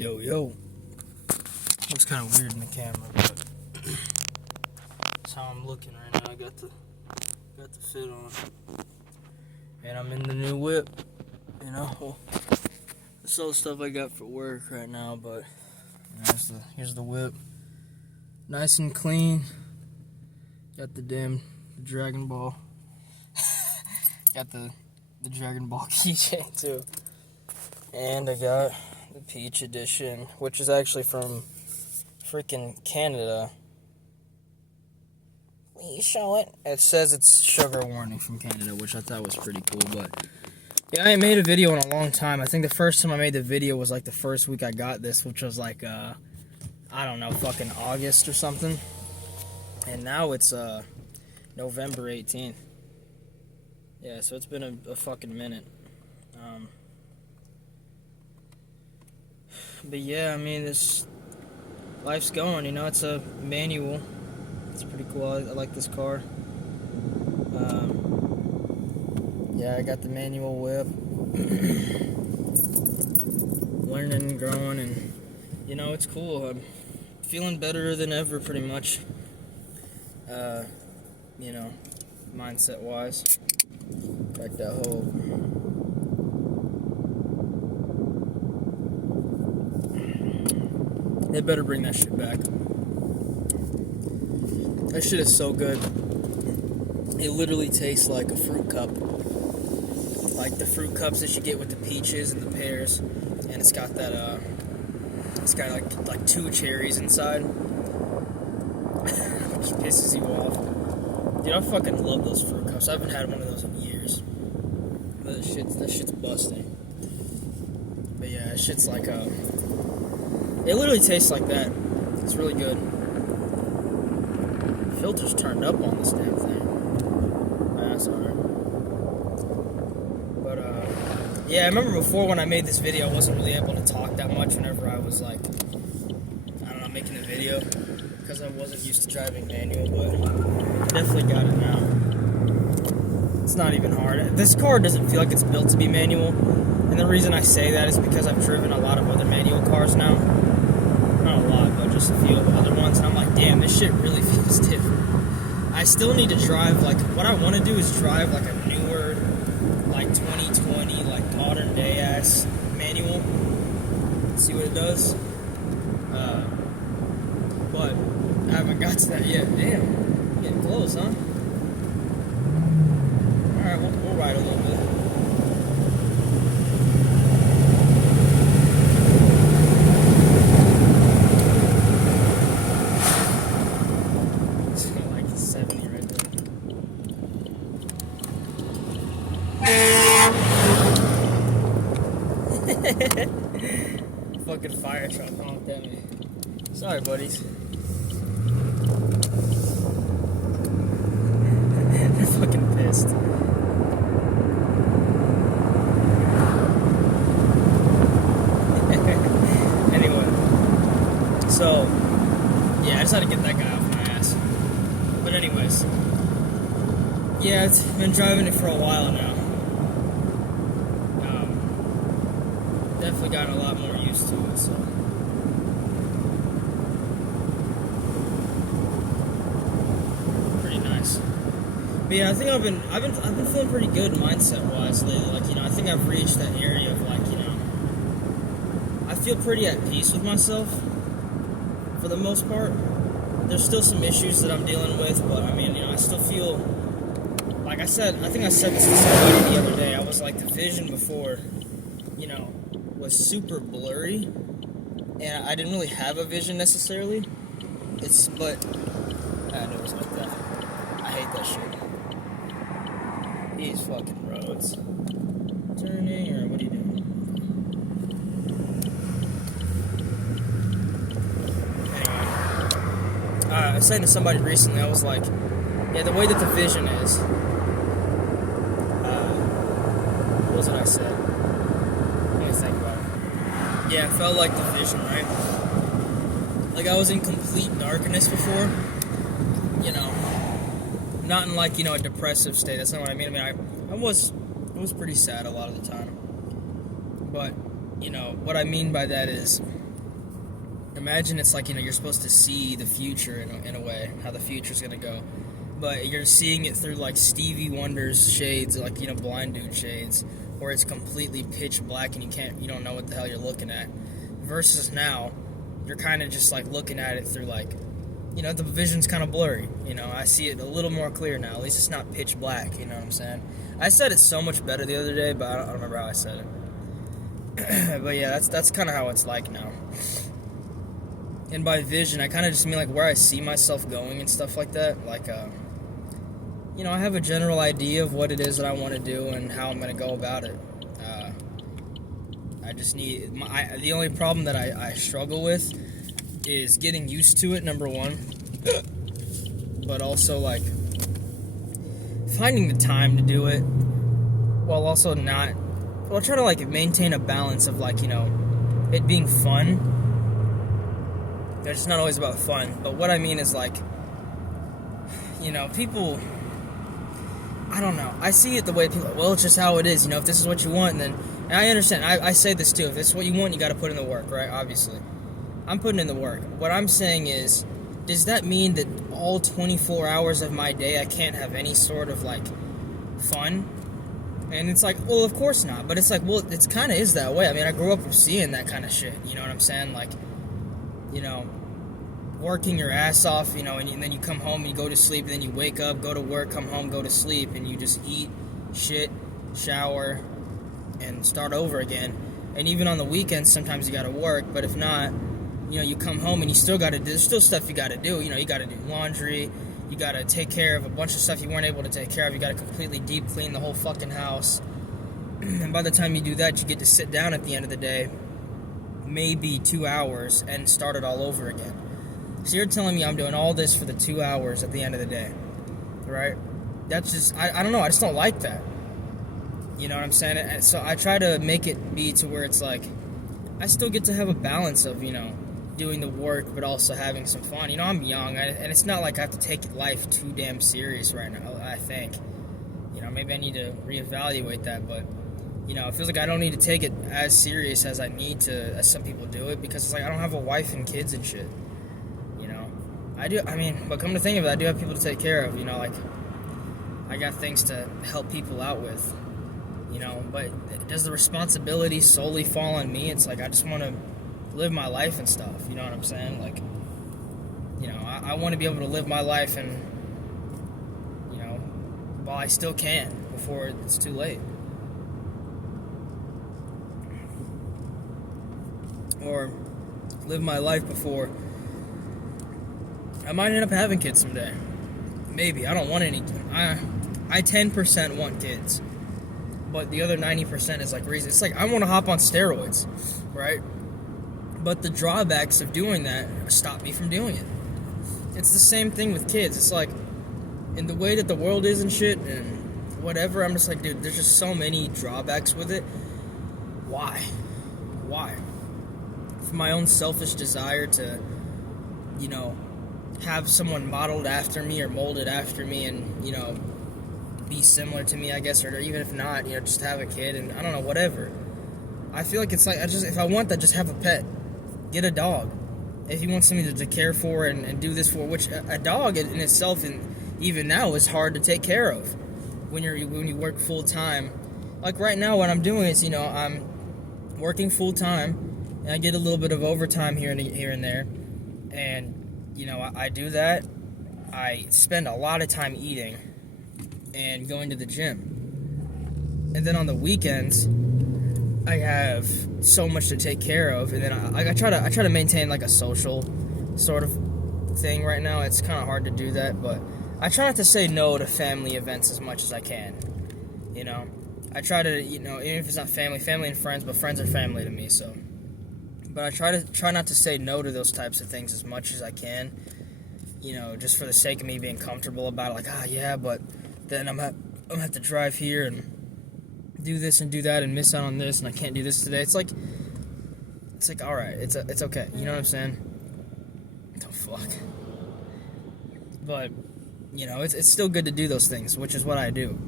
Yo, yo. Looks kind of weird in the camera, but that's how I'm looking right now. I got the fit on, and I'm in the new whip. You know, that's all the stuff I got for work right now. But here's the whip, nice and clean. Got the damn Dragon Ball. Got the Dragon Ball keychain too, and I got the Peach Edition, which is actually from freaking Canada. Will you show it? It says it's sugar warning from Canada, which I thought was pretty cool. But yeah, I ain't made a video in a long time. I think the first time I made the video was like the first week I got this, which was like I don't know, fucking August or something. And now it's November 18th. Yeah, so it's been a fucking minute. But yeah, I mean, this life's going, you know. It's a manual. It's pretty cool. I like this car. Yeah, I got the manual whip. Learning and growing, and you know, it's cool. I'm feeling better than ever, pretty much. You know, mindset wise. Like that whole they better bring that shit back. That shit is so good. It literally tastes like a fruit cup. Like the fruit cups that you get with the peaches and the pears. And it's got that, it's got like 2 cherries inside. Which pisses you off. Dude, I fucking love those fruit cups. I haven't had one of those in years. But that shit's busting. But yeah, that shit's like it literally tastes like that. It's really good. Filter's turned up on this damn thing. That's alright. But yeah, I remember before when I made this video, I wasn't really able to talk that much whenever I was like, I don't know, making a video, because I wasn't used to driving manual, but definitely got it now. It's not even hard. This car doesn't feel like it's built to be manual, and the reason I say that is because I've driven a lot of other manual cars now. Not a lot, but just a few other ones, and I'm like, damn, this shit really feels different. I still need to drive, like, what I want to do is drive, like, a newer, like, 2020, like, modern day ass manual. See what it does. But I haven't got to that yet. Damn, getting close, huh? Alright, we'll ride a little bit. Fucking fire truck honked at me. Sorry, buddies. They're fucking pissed. Anyway. So, yeah, I just had to get that guy off my ass. But anyways. Yeah, I've been driving it for a while now. Definitely gotten a lot more used to it, so pretty nice. But yeah, I think I've been feeling pretty good mindset wise lately. Like, you know, I think I've reached that area of, like, you know, I feel pretty at peace with myself for the most part. There's still some issues that I'm dealing with, but I mean, you know, I still feel like I think I said this to somebody the other day. I was like, the vision before, you know, was super blurry, and I didn't really have a vision necessarily. But I know it's like that. I hate that shit. These fucking roads. Turning, or what are you doing? Anyway, I was saying to somebody recently, I was like, yeah, the way that the vision is, what was it I said? Yeah, it felt like the vision, right? Like I was in complete darkness before, you know, not in like, you know, a depressive state. That's not what I mean. I was pretty sad a lot of the time. But, you know, what I mean by that is imagine it's like, you're supposed to see the future in a way, how the future's gonna go. But you're seeing it through, like, Stevie Wonder's shades, like, blind dude shades, where it's completely pitch black and you don't know what the hell you're looking at. Versus now, you're kind of just, like, looking at it through, like, the vision's kind of blurry. I see it a little more clear now. At least it's not pitch black, you know what I'm saying? I said it so much better the other day, but I don't remember how I said it. But yeah, that's kind of how it's like now. And by vision, I kind of just mean, like, where I see myself going and stuff like that. Like, I have a general idea of what it is that I want to do and how I'm going to go about it. I just need... the only problem that I struggle with is getting used to it, number one. But also, like, finding the time to do it while also not... Well, try to, like, maintain a balance of, like, it being fun. It's not always about fun. But what I mean is, like, people... I don't know. I see it the way people... Well, it's just how it is. If this is what you want, then... And I understand. I say this, too. If this is what you want, you got to put in the work, right? Obviously. I'm putting in the work. What I'm saying is, does that mean that all 24 hours of my day I can't have any sort of, like, fun? And it's like, well, of course not. But it's like, well, it kind of is that way. I mean, I grew up seeing that kind of shit. You know what I'm saying? Like, working your ass off, and then you come home and you go to sleep, and then you wake up, go to work, come home, go to sleep, and you just eat, shit, shower, and start over again. And even on the weekends, sometimes you gotta work, but if not, you come home and you still gotta do, there's still stuff you gotta do. You gotta do laundry, you gotta take care of a bunch of stuff you weren't able to take care of, you gotta completely deep clean the whole fucking house. And by the time you do that, you get to sit down at the end of the day, maybe 2 hours, and start it all over again. So you're telling me I'm doing all this for the 2 hours at the end of the day, right? That's just, I don't know, I just don't like that. You know what I'm saying? And so I try to make it be to where it's like, I still get to have a balance of, doing the work, but also having some fun. I'm young, and it's not like I have to take life too damn serious right now, I think. Maybe I need to reevaluate that, but, it feels like I don't need to take it as serious as I need to, as some people do it, because it's like I don't have a wife and kids and shit. But come to think of it, I do have people to take care of, like, I got things to help people out with, but does the responsibility solely fall on me? It's like, I just want to live my life and stuff, you know what I'm saying? Like, I want to be able to live my life and, while I still can, before it's too late. Or live my life before I might end up having kids someday. Maybe. I don't want any. I 10% want kids. But the other 90% is like reason. It's like I want to hop on steroids, right? But the drawbacks of doing that stop me from doing it. It's the same thing with kids. It's like, in the way that the world is and shit and whatever, I'm just like, dude, there's just so many drawbacks with it. Why? For my own selfish desire to, have someone modeled after me or molded after me and, be similar to me, I guess, or even if not, just have a kid and, I don't know, whatever. I feel like it's like, if I want that, just have a pet. Get a dog. If you want something to care for and do this for, which a dog in itself, and even now, is hard to take care of when you work full time. Like right now, what I'm doing is, I'm working full time, and I get a little bit of overtime here and there, and I do that. I spend a lot of time eating and going to the gym, and then on the weekends, I have so much to take care of, and then I try to maintain like a social sort of thing right now. It's kind of hard to do that, but I try not to say no to family events as much as I can. I try to, even if it's not family and friends, but friends are family to me. So, but I try not to say no to those types of things as much as I can. Just for the sake of me being comfortable about it. Like, yeah, but then I'm gonna have to drive here and do this and do that and miss out on this, and I can't do this today. It's like all right, it's okay. You know what I'm saying? Oh fuck. But it's still good to do those things, which is what I do.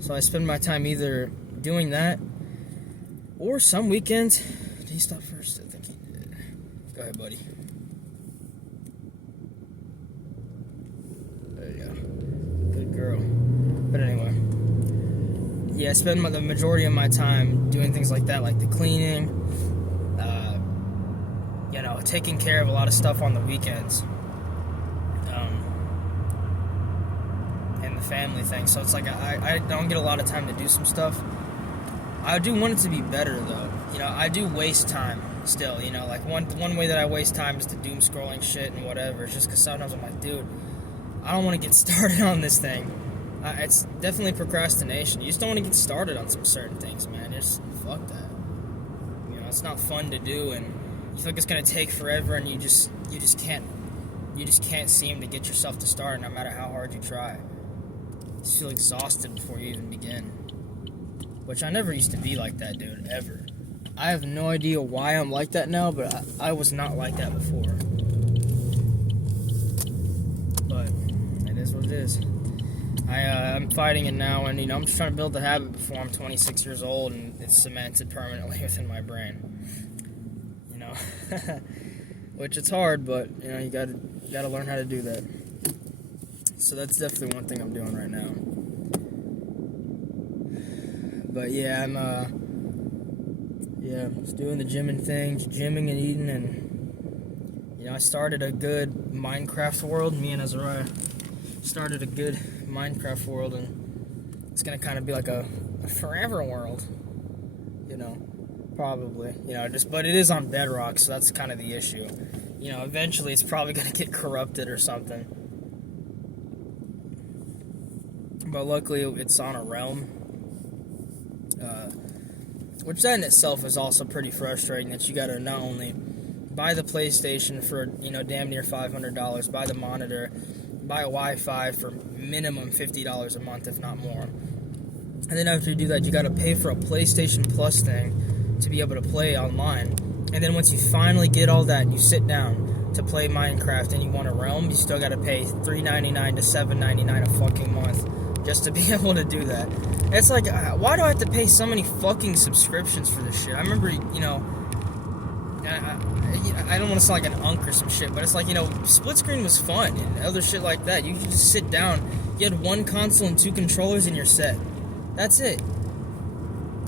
So I spend my time either doing that, or some weekends. Did he stop first? I think he did. Go ahead, buddy. I spend the majority of my time doing things like that, like the cleaning, taking care of a lot of stuff on the weekends, and the family thing. So it's like I don't get a lot of time to do some stuff. I do want it to be better, though. I do waste time still. Like one way that I waste time is to doom scrolling shit and whatever. It's just because sometimes I'm like, dude, I don't want to get started on this thing. It's definitely procrastination. You just don't want to get started on some certain things, man. Just fuck that. It's not fun to do, and you feel like it's gonna take forever, and you just can't seem to get yourself to start, no matter how hard you try. You just feel exhausted before you even begin. Which I never used to be like that, dude, ever. I have no idea why I'm like that now, but I was not like that before. But it is what it is. I'm fighting it now, and I'm just trying to build the habit before I'm 26 years old, and it's cemented permanently within my brain. Which it's hard, but you gotta learn how to do that. So that's definitely one thing I'm doing right now. But yeah, I'm just doing the gymming and eating, and I started a good Minecraft world. Me and Azariah started a good Minecraft world, and it's gonna kind of be like a forever world, probably, but it is on Bedrock, so that's kind of the issue. Eventually it's probably gonna get corrupted or something, but luckily it's on a realm, which that in itself is also pretty frustrating, that you gotta not only buy the PlayStation for damn near $500, buy the monitor, buy a Wi-Fi for minimum $50 a month, if not more. And then after you do that, you gotta pay for a PlayStation Plus thing to be able to play online. And then once you finally get all that and you sit down to play Minecraft and you want a realm, you still gotta pay $3.99 to $7.99 a fucking month just to be able to do that. It's like, why do I have to pay so many fucking subscriptions for this shit? I remember, I don't want to sound like an unk or some shit, but it's like, split screen was fun and other shit like that. You could just sit down, you had one console and two controllers and you're set. That's it.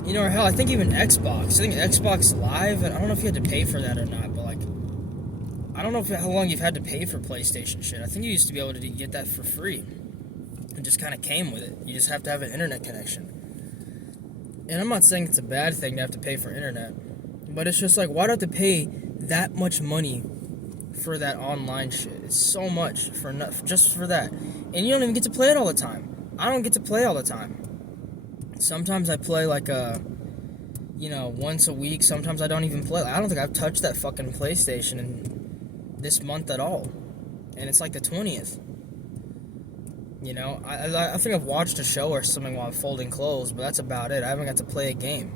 Or hell, I think even Xbox. I think Xbox Live, and I don't know if you had to pay for that or not, but I don't know how long you've had to pay for PlayStation shit. I think you used to be able to get that for free. It just kind of came with it. You just have to have an internet connection. And I'm not saying it's a bad thing to have to pay for internet, but it's just like, why do I have to pay that much money for that online shit? It's so much just for that. And you don't even get to play it all the time. I don't get to play all the time. Sometimes I play once a week. Sometimes I don't even play. I don't think I've touched that fucking PlayStation in this month at all. And it's like the 20th. I think I've watched a show or something while I'm folding clothes, but that's about it. I haven't got to play a game.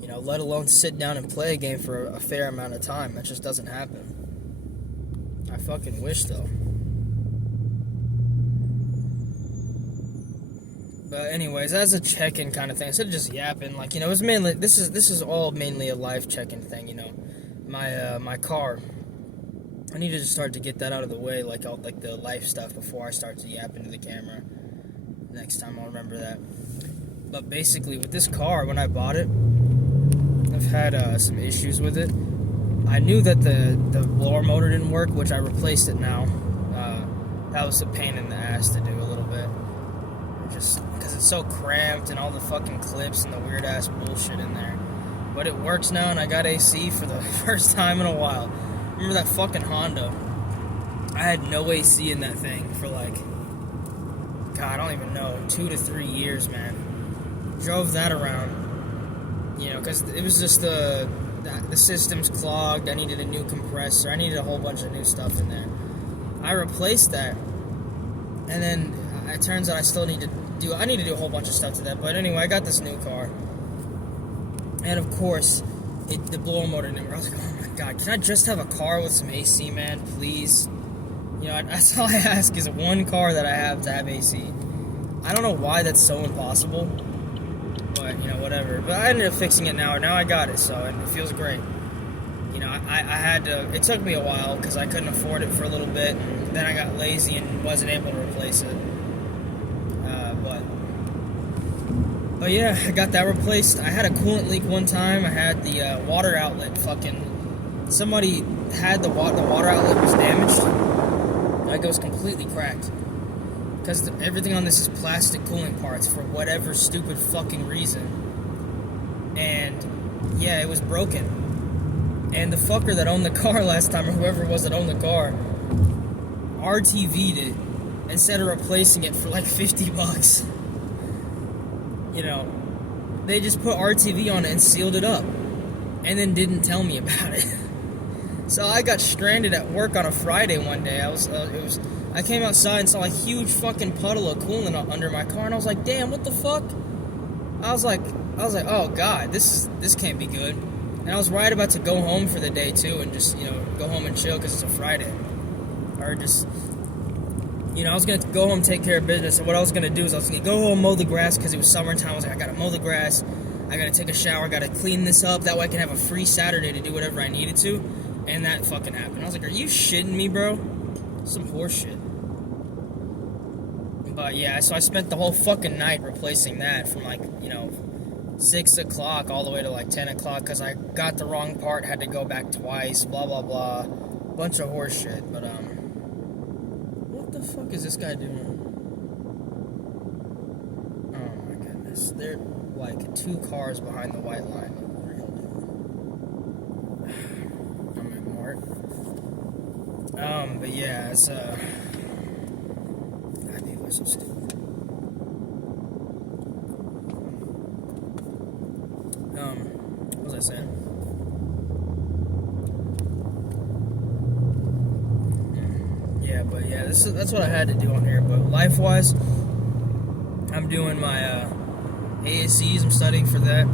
Let alone sit down and play a game for a fair amount of time. That just doesn't happen. I fucking wish, though. But anyways, as a check-in kind of thing, instead of just yapping, it's mainly, this is all mainly a life check-in thing, my car. I need to start to get that out of the way, like the life stuff, before I start to yap into the camera. Next time I'll remember that. But basically, with this car, when I bought it, I've had some issues with it. I knew that the blower motor didn't work, which I replaced it now. That was a pain in the ass to do a little bit. Just because it's so cramped and all the fucking clips and the weird ass bullshit in there. But it works now, and I got AC for the first time in a while. Remember that fucking Honda? I had no AC in that thing for God, I don't even know, 2 to 3 years, man. Drove that around, because it was just the system's clogged. I needed a new compressor. I needed a whole bunch of new stuff in there. I replaced that, and then it turns out I need to do a whole bunch of stuff to that. But anyway, I got this new car, and of course, the blower motor didn't work. I was like, oh my god, can I just have a car with some AC, man, please? That's all I ask, is one car that I have to have AC. I don't know why that's so impossible, but whatever. But I ended up fixing it now. Now I got it, so it feels great. I had to. It took me a while because I couldn't afford it for a little bit, and then I got lazy and wasn't able to replace it. But But yeah, I got that replaced. I had a coolant leak one time. I had the water outlet somebody had the water outlet was damaged. Like, it was completely cracked. Because everything on this is plastic cooling parts for whatever stupid fucking reason. And yeah, it was broken. And the fucker that owned the car last time, or whoever it was that owned the car, RTV'd it instead of replacing it for like $50. You know, they just put RTV on it and sealed it up, and then didn't tell me about it. So I got stranded at work on a Friday one day. I came outside and saw a huge fucking puddle of coolant under my car, and I was like, damn, what the fuck? I was like, oh god, this can't be good. And I was right about to go home for the day too, and just, you know, go home and chill because it's a Friday, or just, you know, I was gonna go home, take care of business. And what I was gonna do is I was gonna go home, mow the grass because it was summertime. I was like, I gotta mow the grass, I gotta take a shower, I gotta clean this up. That way I can have a free Saturday to do whatever I needed to. And that fucking happened. I was like, are you shitting me, bro? Some horse shit. But yeah, so I spent the whole fucking night replacing that from like, you know, 6 o'clock all the way to like 10 o'clock because I got the wrong part, had to go back twice, blah, blah, blah. Bunch of horse shit. But, what the fuck is this guy doing? Oh my goodness. They're like 2 cars behind the white line. I'm gonna ignore it. But yeah, it's, God, people are so stupid. What was I saying? Yeah, but yeah, that's what I had to do on here. But life-wise, I'm doing my ASCs. I'm studying for that.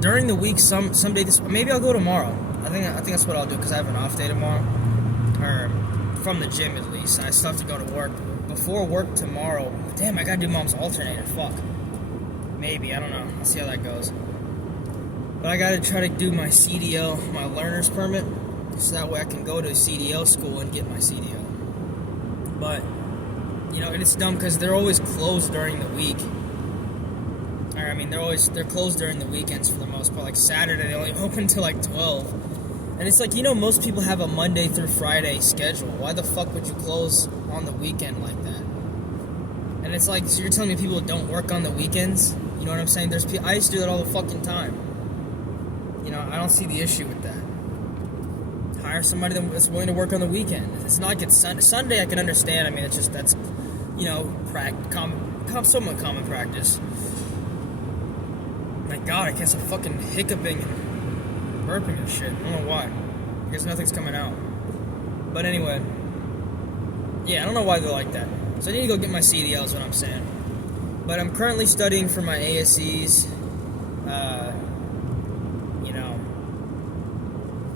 During the week, some days, maybe I'll go tomorrow. I think that's what I'll do because I have an off day tomorrow, or from the gym at least. I still have to go to work. Before work tomorrow, damn, I gotta do mom's alternator. Fuck. Maybe, I don't know. I'll see how that goes. But I gotta try to do my CDL, my learner's permit, so that way I can go to CDL school and get my CDL. But, you know, and it's dumb because they're always closed during the week. Or, I mean, they're closed during the weekends for the most part. Like Saturday, they only open till like 12. And it's like, you know, most people have a Monday through Friday schedule. Why the fuck would you close on the weekend like that? And it's like, so you're telling me people don't work on the weekends? You know what I'm saying? I used to do that all the fucking time. You know, I don't see the issue with that. Hire somebody that's willing to work on the weekend. It's not like it's Sunday. I can understand. I mean, it's just, that's, you know, somewhat common practice. My God, I can't stop fucking hiccuping and burping and shit. I don't know why. I guess nothing's coming out. But anyway, yeah, I don't know why they're like that. So I need to go get my CDL is what I'm saying. But I'm currently studying for my ASCs. You know,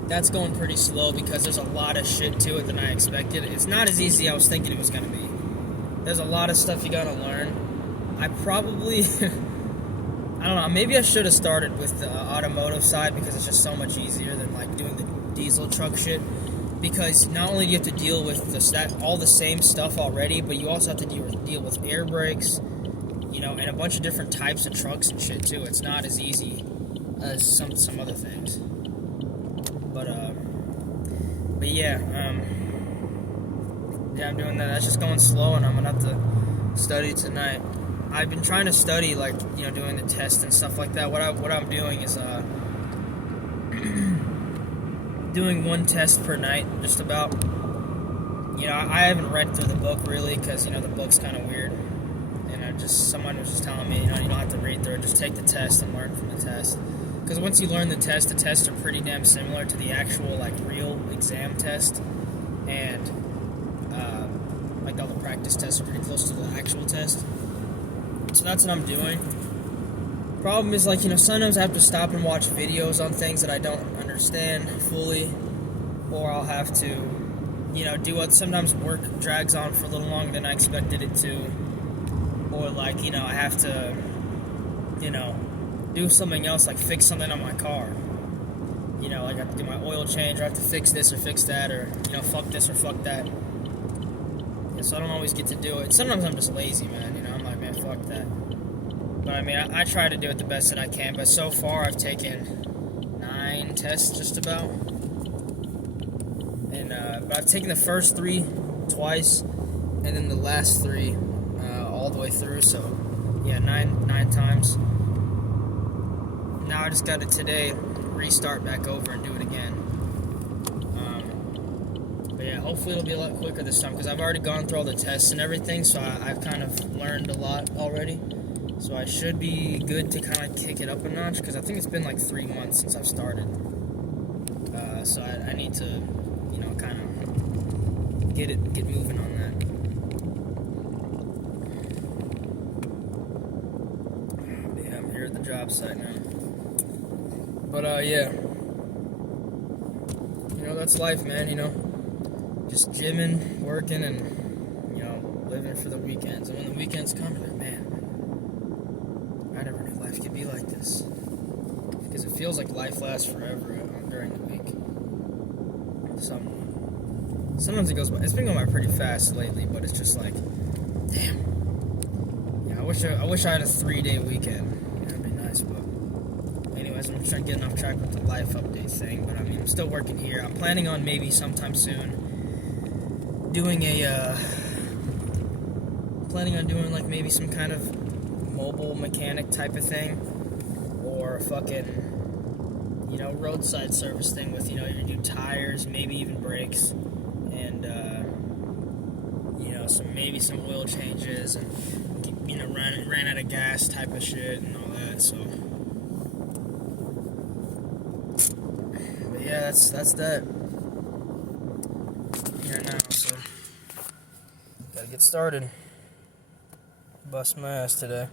that's going pretty slow because there's a lot of shit to it than I expected. It's not as easy as I was thinking it was going to be. There's a lot of stuff you got to learn. I probably, I don't know, maybe I should have started with the automotive side because it's just so much easier than like doing the diesel truck shit. Because not only do you have to deal with all the same stuff already, but you also have to deal with air brakes, you know, and a bunch of different types of trucks and shit too. It's not as easy as some other things. But yeah, I'm doing that. That's just going slow, and I'm gonna have to study tonight. I've been trying to study, like, you know, doing the test and stuff like that. What I'm doing is doing one test per night, just about. You know, I haven't read through the book really because, you know, the book's kind of weird. And someone was just telling me, you know, you don't have to read through it, just take the test and learn from the test. Because once you learn the tests are pretty damn similar to the actual, like, real exam test. And, like, all the practice tests are pretty close to the actual test. So that's what I'm doing. Problem is, like, you know, sometimes I have to stop and watch videos on things that I don't understand fully. Or I'll have to, you know, sometimes work drags on for a little longer than I expected it to. Or, like, you know, I have to, you know, do something else, like fix something on my car. You know, like I have to do my oil change, or I have to fix this or fix that, or, you know, fuck this or fuck that. Yeah, so I don't always get to do it. Sometimes I'm just lazy, man, you know, I'm like, man, fuck that. But I mean, I try to do it the best that I can. But so far, I've taken 9 tests just about. And but I've taken the first 3 twice, and then the last 3 all the way through. So yeah, nine times. Now I just got to today restart back over and do it again. But yeah, hopefully it'll be a lot quicker this time, because I've already gone through all the tests and everything, so I've kind of learned a lot already. So I should be good to kind of kick it up a notch, because I think it's been like 3 months since I've started. So I need to, you know, kind of get moving on that. Yeah, I'm here at the job site now. But yeah, you know, that's life, man. You know, just gymming, working, and you know, living for the weekends. And when the weekends come, you're like, man, I never knew life could be like this. Because it feels like life lasts forever during the week. Sometimes it goes by. It's been going by pretty fast lately, but it's just like, damn. Yeah, I wish I had a 3-day weekend. That'd be nice, but anyways, I'm trying to get off track with the life update thing. But I mean, I'm still working here. I'm planning on maybe sometime soon doing like maybe some kind of mobile mechanic type of thing, or fucking, you know, roadside service thing with, you know, you do tires, maybe even brakes, and you know, maybe some oil changes, and you know, ran out of gas type of shit and all that. So, but yeah, that's that here now. So, gotta get started. Bust my ass today.